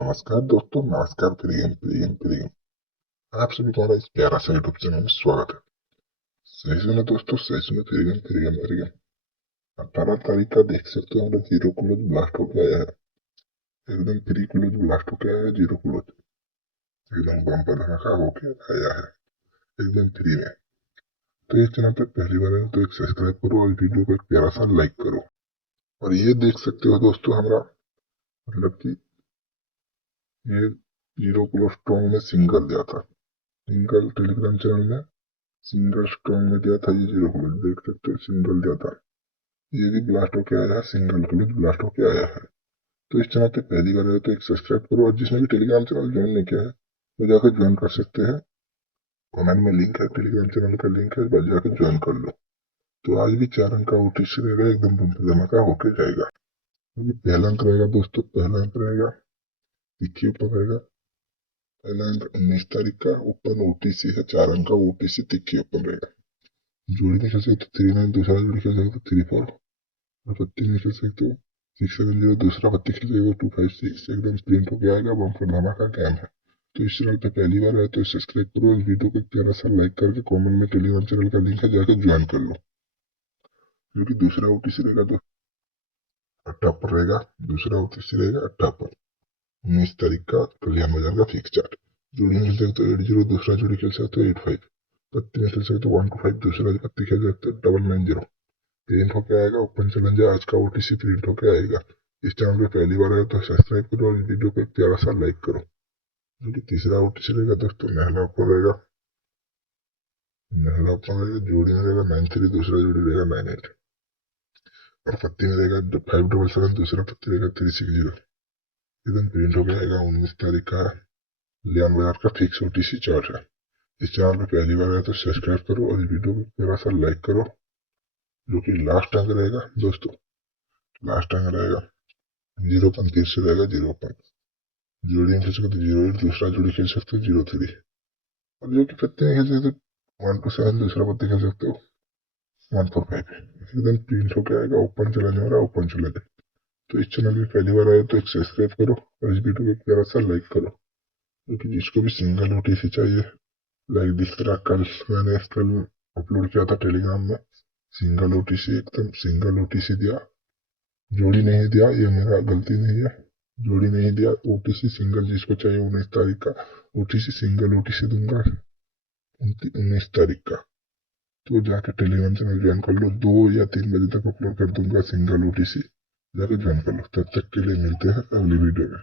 नमस्कार दोस्तों, नमस्कार। प्रियम प्रियम प्रियम आप सभी का हमारा इस प्यारा सा यूट्यूब चैनल में स्वागत है। सही सुना दोस्तों, सही सुना। प्रियम प्रियम प्रियम 18 तारीख का देख सकते हो, हमारा जीरो क्लोज ब्लास्ट होके आया है। एकदम फ्री क्लोज ब्लास्ट होके आया है। जीरो क्लोज एकदम बम्पर धमाका होके आया है, एकदम फ्री में। तो इस चैनल पर पहली बार है तो एक सब्सक्राइब करो और वीडियो को एक प्यारा सा लाइक करो। और ये देख सकते हो दोस्तों, हमारा मतलब कि ये जीरो क्लोज स्ट्रॉन्ग में सिंगल दिया था। सिंगल टेलीग्राम चैनल में सिंगल स्ट्रॉन्ग में दिया था। ये जीरो क्लोज देख सकते हो, सिंगल दिया था। ये भी ब्लास्ट होके आया है, सिंगल क्लोज ब्लास्ट होके आया है। तो इस चैनल पे पहली बार आए तो एक सब्सक्राइब करो, और जिसने भी टेलीग्राम चैनल ज्वाइन नहीं किया है वो जाकर ज्वाइन कर सकते हैं। कमेंट में लिंक है, टेलीग्राम चैनल का लिंक है, बस जाकर ज्वाइन कर लो। तो आज भी 4 अंक का ओटीसी रहेगा, एकदम बम्पर धमाका होके जाएगा। अभी पहला अंक रहेगा दोस्तों, पहला अंक रहेगा देखिए ऊपर रहेगा। पहला अंक 19 तारीख का ओपन ओटीसी है, 4 अंक का ओटीसी तिक्की ओपन रहेगा। जोड़ी में खेल सकते 39, दूसरा जोड़ी खेल सकते 34, और पत्ती में खेल सकते हो 670, दूसरा पत्ती खेल सकते हो 256। एकदम प्रिंट होके आएगा, बम्पर धमाका गेम है। तो इस चैनल पे पहली बार आए तो सब्सक्राइब करो, इस वीडियो को एक प्यारा सा लाइक करके कमेंट में टेलीग्राम चैनल का लिंक है, जाकर ज्वाइन कर लो। जो कि दूसरा ओटीसी रहेगा तो 18 पर रहेगा। दूसरा ओटीसी रहेगा 18 पर 19 तारीख का कल्याण बाजार का फिक्स चार्ट। जोड़ी में खेल सकते हो 80, दूसरा जोड़ी खेल सकते हो 85, पत्ती में खेल सकते हो 125, दूसरा पत्ती खेल सकते हो 990। प्रिंट होके आएगा, ओपन चैलेंज है आज का ओटीसी प्रिंट होके आएगा। इस चैनल पे पहली बार आया तो सब्सक्राइब करो और वीडियो को एक प्यारा सा लाइक करो। जो कि तीसरा ओटीसी रहेगा दोस्तों, नहला ऊपर रहेगा। नहला ऊपर रहेगा, जोड़ी में रहेगा 93, दूसरा जोड़ी रहेगा 98, और पत्ती में रहेगा 577, दूसरा पत्ती रहेगा 360। एकदम प्रिंट हो आएगा। 19 तारीख का लियान बाजार का फिक्स ओटीसी चार्ट है। इस चैनल पे पहली बार आया तो सब्सक्राइब करो और वीडियो को प्यारा सा लाइक करो। जो कि लास्ट अंक रहेगा दोस्तों, लास्ट अंक रहेगा 0 फिर से रहेगा 0। जोड़ी में खेल सकते 08, दूसरा जोड़ी खेल सकते हो 03, और जो कि पत्ते में खेल सकते हो 127, दूसरा पत्ते खेल सकते हो 145। एकदम प्रिंट होके आएगा, ओपन चैलेंज हो रहा है, ओपन चैलेंज। तो इस चैनल में पहली बार आए तो एक सब्सक्राइब करो और इस वीडियो को एक प्यारा सा लाइक करो। क्योंकि जिसको भी सिंगल ओटीसी चाहिए, लाइक जिस तरह कल अपलोड किया था टेलीग्राम में, सिंगल ओटीसी, एकदम सिंगल ओटीसी दिया। जोड़ी नहीं दिया, ये मेरा गलती नहीं है। जोड़ी नहीं दिया, ओटीसी सिंगल जिसको चाहिए 19 तारीख का ओटीसी सिंगल ओटीसी दूंगा 19 तारीख का। तो जाके टेलीग्राम चैनल ज्वाइन कर लो, 2 या 3 बजे तक अपलोड कर दूंगा सिंगल ओटीसी, जाके ज्वाइन कर लो। तब तक के लिए मिलते हैं अगली वीडियो में।